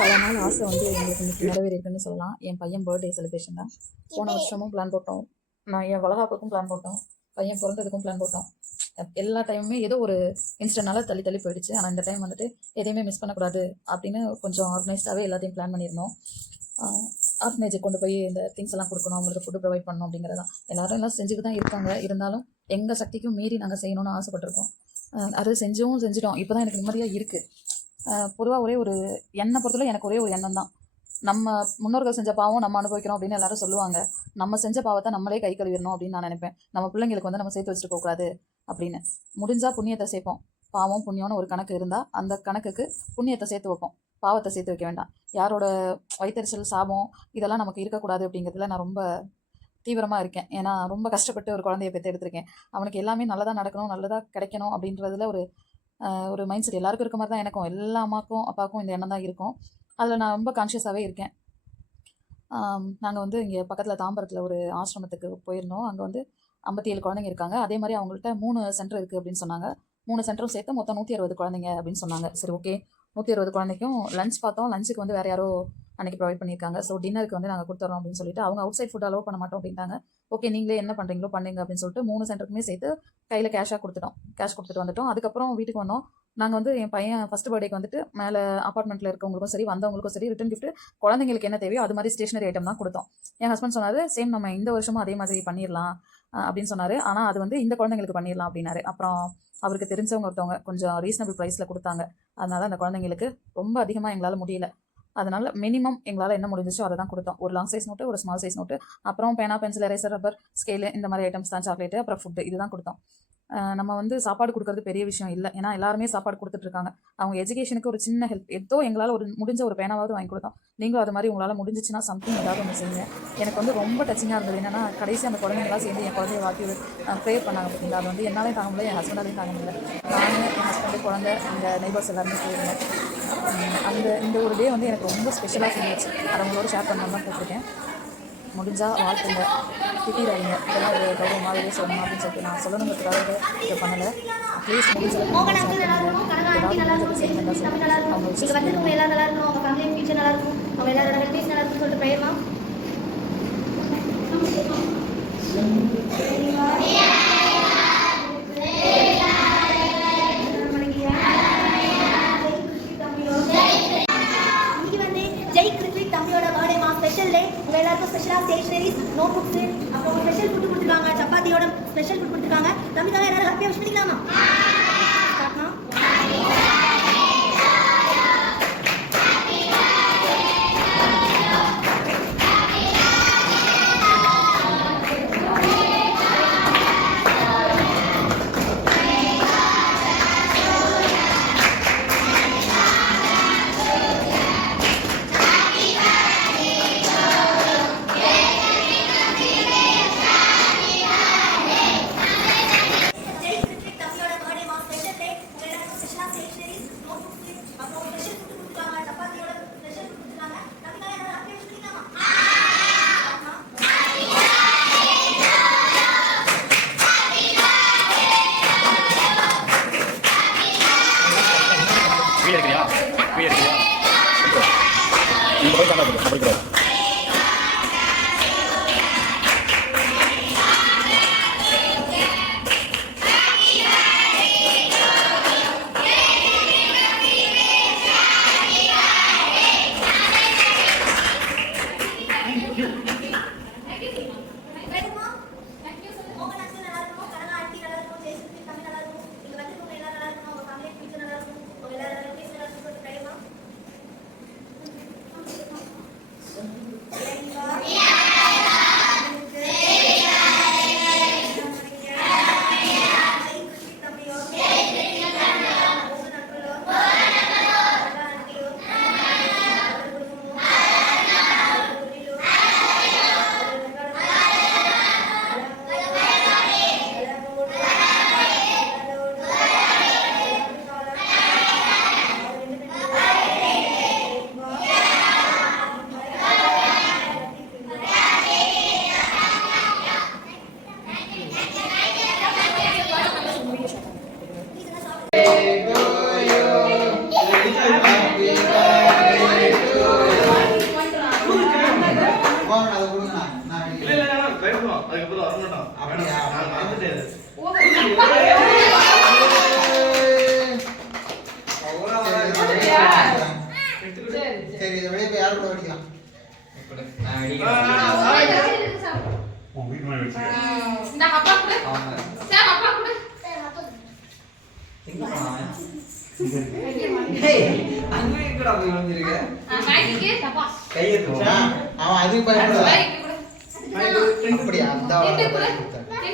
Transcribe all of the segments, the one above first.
பல நாள் ஆசை வந்து எங்களுக்கு இன்னைக்கு நிறைவேறியிருக்குன்னு சொல்லலாம். என் பையன் பர்த்டே செலிப்ரேஷன் தான். போன வருஷமும் பிளான் போட்டோம். நான் என் வளகாப்புக்கும் பிளான் போட்டோம். பையன் பிறந்ததுக்கும் பிளான் போட்டோம். எல்லா டைமுமே ஏதோ ஒரு இன்சிடென்ட்னால தள்ளி தள்ளி போயிடுச்சு. ஆனால் இந்த டைம் வந்துட்டு எதையுமே மிஸ் பண்ணக்கூடாது அப்படின்னு கொஞ்சம் ஆர்கனைஸ்டாகவே எல்லாத்தையும் பிளான் பண்ணியிருந்தோம். ஆர்ஃபனேஜுக்கு கொண்டு போய் இந்த திங்ஸ் எல்லாம் கொடுக்கணும் அவங்களுக்கு ஃபுட்டு ப்ரொவைட் பண்ணணும் அப்படிங்கிறது தான் எல்லாரும் எல்லாம் செஞ்சுட்டு தான் இருக்காங்க. இருந்தாலும் எங்கள் சக்திக்கும் மீறி நாங்கள் செய்யணும்னு ஆசைப்பட்டிருக்கோம். அது செஞ்சும் செஞ்சிட்டோம். இப்போ தான் எனக்கு நிம்மதியாக இருக்குது பொதுவாக ஒரே ஒரு என்னை பொறுத்தவரை எனக்கு ஒரே ஒரு எண்ணம் தான். நம்ம முன்னோர்கள் செஞ்ச பாவம் நம்ம அனுபவிக்கிறோம் அப்படின்னு எல்லாரும் சொல்லுவாங்க. நம்ம செஞ்ச பாவத்தை நம்மளே கை கழுவிடணும் அப்படின்னு நான் நினைப்பேன். நம்ம பிள்ளைங்களுக்கு வந்து நம்ம சேர்த்து வச்சுட்டு போகக்கூடாது அப்படின்னு. முடிஞ்சால் புண்ணியத்தை சேர்ப்போம். பாவம் புண்ணியம்னு ஒரு கணக்கு இருந்தால் அந்த கணக்குக்கு புண்ணியத்தை சேர்த்து வைப்போம். பாவத்தை சேர்த்து வைக்க வேண்டாம். யாரோட வயிற்றுச்சல் சாபம் இதெல்லாம் நமக்கு இருக்கக்கூடாது அப்படிங்கிறதுல நான் ரொம்ப தீவிரமாக இருக்கேன். ஏன்னா ரொம்ப கஷ்டப்பட்டு ஒரு குழந்தைய பெற்று எடுத்திருக்கேன். அவனுக்கு எல்லாமே நல்லதாக நடக்கணும் நல்லதாக கிடைக்கணும் அப்படின்றதுல ஒரு ஒரு மைண்ட் செட் எல்லாருக்கும் இருக்க மாதிரி தான் எனக்கும். எல்லா அம்மாக்கும் அப்பாவுக்கும் இந்த எண்ணம் தான் இருக்கும். அதில் நான் ரொம்ப கான்ஷியஸாகவே இருக்கேன். நாங்கள் வந்து இங்கே பக்கத்தில் தாம்பரத்தில் ஒரு ஆசிரமத்துக்கு போயிருந்தோம். அங்கே வந்து ஐம்பத்தி ஏழு குழந்தைங்க இருக்காங்க. அதே மாதிரி அவங்கள்ட்ட மூணு சென்டர் இருக்குது அப்படின்னு சொன்னாங்க. மூணு சென்டரும் சேர்த்து மொத்தம் நூற்றி அறுபது குழந்தைங்க அப்படின்னு சொன்னாங்க. சரி ஓகே நூற்றி அறுபது குழந்தைக்கும் லஞ்ச் பார்த்தோம். லஞ்சுக்கு வந்து வேறு யாரோ அன்றைக்கி ப்ரொவைட் பண்ணியிருக்காங்க. ஸோ டின்னருக்கு வந்து நாங்கள் கொடுத்துறோம் அப்படின்னு சொல்லிட்டு அவங்க அவுட் சைட் ஃபுட் அலோவ் பண்ண மாட்டோம் அப்படின்ட்டாங்க. ஓகே நீங்களே என்ன பண்ணுறீங்களோ பண்ணுங்க அப்படின்னு சொல்லிட்டு மூணு சென்டருக்குமே சேர்த்து கையில் கேஷாக கொடுத்துட்டோம். கேஷ் கொடுத்துட்டு வந்துட்டோம். அதுக்கப்புறம் வீட்டுக்கு வந்தோம். நாங்கள் வந்து என் பையன் ஃபஸ்ட் பர்த்டேக்கு வந்துட்டு மேலே அப்பார்ட்மெண்ட்டில் இருக்கவங்களுக்கும் சரி வந்தவங்களுக்கும் சரி ரிட்டன் கிஃப்ட் குழந்தைங்களுக்கு என்ன தேவையோ அது மாதிரி ஸ்டேஷனரி ஐட்டம் தான் கொடுத்தோம். என் ஹஸ்பண்ட் சொன்னார் சேம் நம்ம இந்த வருஷமும் அதே மாதிரி பண்ணிடலாம் அப்படின்னு சொன்னார். ஆனால் அது வந்து இந்த குழந்தைங்களுக்கு பண்ணிடலாம் அப்படின்னாரு. அப்புறம் அவருக்கு தெரிஞ்சவங்க ஒருத்தவங்க கொஞ்சம் ரீசனபிள் ப்ரைஸில் கொடுத்தாங்க. அதனால அந்த குழந்தைங்களுக்கு ரொம்ப அதிகமாக எங்களால் முடியல. அதனால மினிமம் எங்களால் என்ன முடிஞ்சிச்சோ அதை தான் கொடுத்தோம். ஒரு லாங் சைஸ் நோட்டு ஒரு ஸ்மால் சைஸ் நோட்டு அப்புறம் பேனா பென்சில் எரேசர் ரப்பர் ஸ்கேலு இந்த மாதிரி ஐட்டம்ஸ் தான் சாக்லேட்டு அப்புறம் ஃபுட்டு இதுதான் கொடுத்தோம். நம்ம வந்து சாப்பாடு கொடுக்கறது பெரிய விஷயம் இல்லை. ஏன்னா எல்லாருமே சாப்பாடு கொடுத்துட்டு இருக்காங்க. அவங்க எஜுகேஷனுக்கு ஒரு சின்ன ஹெல்ப் ஏதோ எங்களால் ஒரு முடிஞ்ச ஒரு பேனாவது வாங்கி கொடுத்தோம். நீங்களும் அது மாதிரி உங்களால் முடிஞ்சிச்சுன்னா சம்திங் ஏதாவது ஒன்று செய்யுங்க. எனக்கு வந்து ரொம்ப டச்சிங்காக இருந்தது. என்னன்னா கடைசி அந்த குழந்தைங்களாம் சேர்ந்து என் குழந்தைய வாழ்த்தி ப்ரேயர் பண்ணாங்க பார்த்தீங்களா அது வந்து என்னாலே தாங்க முடியல என் ஹஸ்பண்டாலையும் தாங்க முடியல. நான் என் ஹஸ்பண்டு குழந்தை எங்கள் நெய்பர்ஸ் எல்லாருமே போயிருந்தேன் அந்த இந்த ஒரு டே வந்து எனக்கு ரொம்ப ஸ்பெஷலாக இருந்துச்சு. அதை உங்களோட ஷேர் பண்ணலாம் தான் முடிஞ்சால் வாழ்த்துங்க. திட்டிடாதீங்க. இதெல்லாம் ஒரு கௌரவமாகவே சொல்லணும் அப்படின்னு சொல்லிட்டு நான் சொல்லணுங்கிறதுக்காக இதை பண்ணலை. ப்ளீஸ் முடிஞ்ச நல்லா இருக்கணும் எல்லாமே நல்லா இருக்கணும் அவங்க ஃபேமிலி ஃபியூச்சர் நல்லா இருக்கும் அவங்க எல்லாரோட ஹெல்பிஸ் நல்லா இருக்கும்னு சொல்லிட்டு பெயர்மா எல்லாருக்கும் ஸ்பெஷலாக ஸ்டேஷனரிஸ் நோட் புக்ஸ் அப்புறம் ஸ்பெஷல் ஃபுட் கொடுத்துருக்காங்க சப்பாத்தியோட ஸ்பெஷல் ஃபுட் கொடுத்துருக்காங்க. தம்பிக்காக எல்லாரும் ஹாப்பியாக விஷ் பண்ணிக்கலாமா? சரி இதை வெளியே போய் யார் கூட அவன் அதுக்கு பயன்படுவான்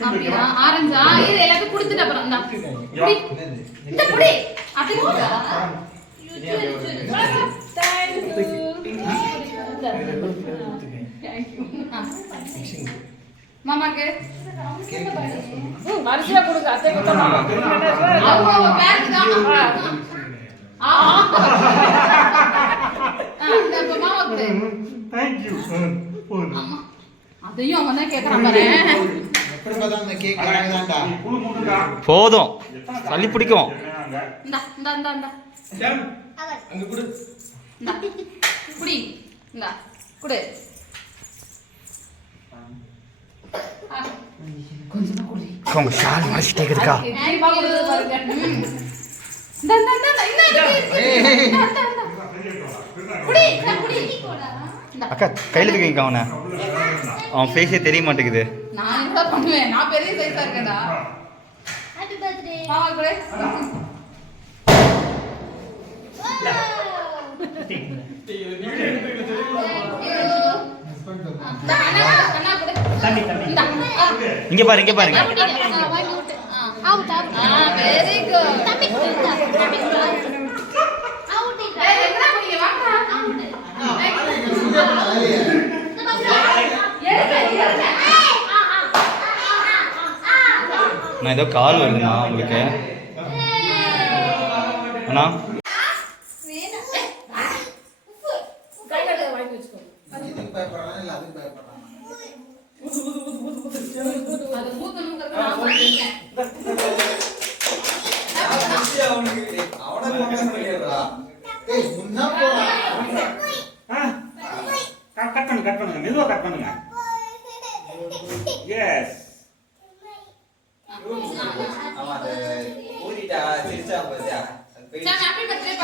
அப்படியா? ஆரஞ்சா? இரு, எல்லாத்தையும் குடுத்துட்டு அப்புறம். என்னது இந்த you. ஆ. மாமாக்கு அரிசியா கொடுங்க அத்தை கொடுத்தா அவங்க பேருக்கு தான். அதையும் அவன் தான் கேக்குறான் பாரு போதும் தள்ளி பிடிக்கும் என்னங்க இந்தா இந்தா இந்தா இந்தா ஜாம். அங்க கொடு இந்தா குடி இந்தா குடு ஆ. கொஞ்சமா குடி உங்க ஷால் மறைச்சிட்டே இருக்கு, இருக்கு. இந்தா, இந்தா, இந்தா. குடி, இந்தா, குடி. இந்தா. அக்கா கையில் தூக்கிங்க அவனை அவன் ஃபேஸே தெரிய மாட்டேங்குது நான் என்ன பண்ணுவேன் நான் பெரிய சைஸா இருக்கேன்டா மாமா குடு இந்தா, அண்ணா, அண்ணா குடு. இந்தா. ஆ. இங்க பாரு இங்க பாருங்க ஏதோ கால் வருதுண்ணா உங்களுக்கு. அண்ணா? கட் பண்ணுங்க கட் பண்ணுங்க. மெதுவா கட் பண்ணுங்க. எஸ் அவன் அதை ஊதிட்டா, சிரிச்சா பாத்தியா? அது போயிடுச்சு. சாமி, happy birthday பாடு. வீடியோ பண்ணுங்க. எப்படி அழுதுட்டு இருந்தாங்க அப்படி மறுபடியும் இல்லக்கா, நல்ல தூக்கம்ல. அது தூக்கம் போன சரியான தூக்கம் கரெக்டா வர கூட்டத்தை பார்த்து ஆ. கரண்ட் வேற அவன்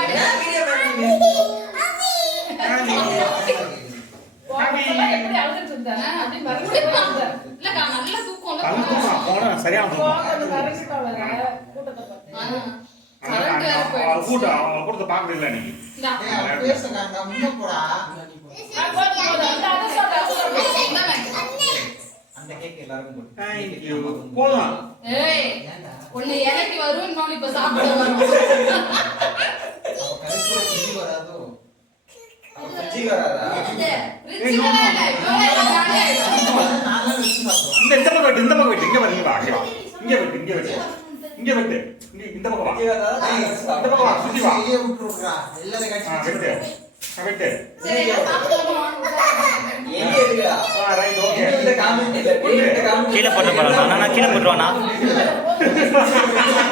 போயிடுச்சு. கூட்டம் அவன் கூட்டத்தை இல்லை நீங்க இந்தா. ஏய் அவன் பேசுறாங்க முன்ன போடா இந்தா வாங்கி. அந்த கேக் எல்லாருக்கும் கொடு. தேங்க்யூ போதும் ஏய், ஏன்டா ஒண்ணு இறக்கி வரும் இன்னொன்னு இப்ப சாப்பிட வரும் அப்ப கடைசியில குடி வராதோ அவன் ஃப்ரிட்ஜுக்கு வராதா? ரிச்சுக்கு தான் இல்ல, இவ்வளவு எல்லாம் காலி ஆயிடும். நானும் வச்சு சாப்பிடுவோம் இந்த இந்த பக்கம் வெட்டு இந்த பக்கம் வெட்டு இங்க பாரு இங்க வா இங்க வா இங்க வெட்டு இங்க வெட்டு இங்க வெட்டு இங்க இந்த பக்கம் வா வராதா? வச்சு இந்த பக்கம் வா. சுத்தி வா கையை விட்டுருக்கா எல்லாரும் ஆ கட்சி வெட்டு ஆ, வெட்டு சரி, comment கீழே போட்டு போறானா நான் கீழே போட்டுருவானா?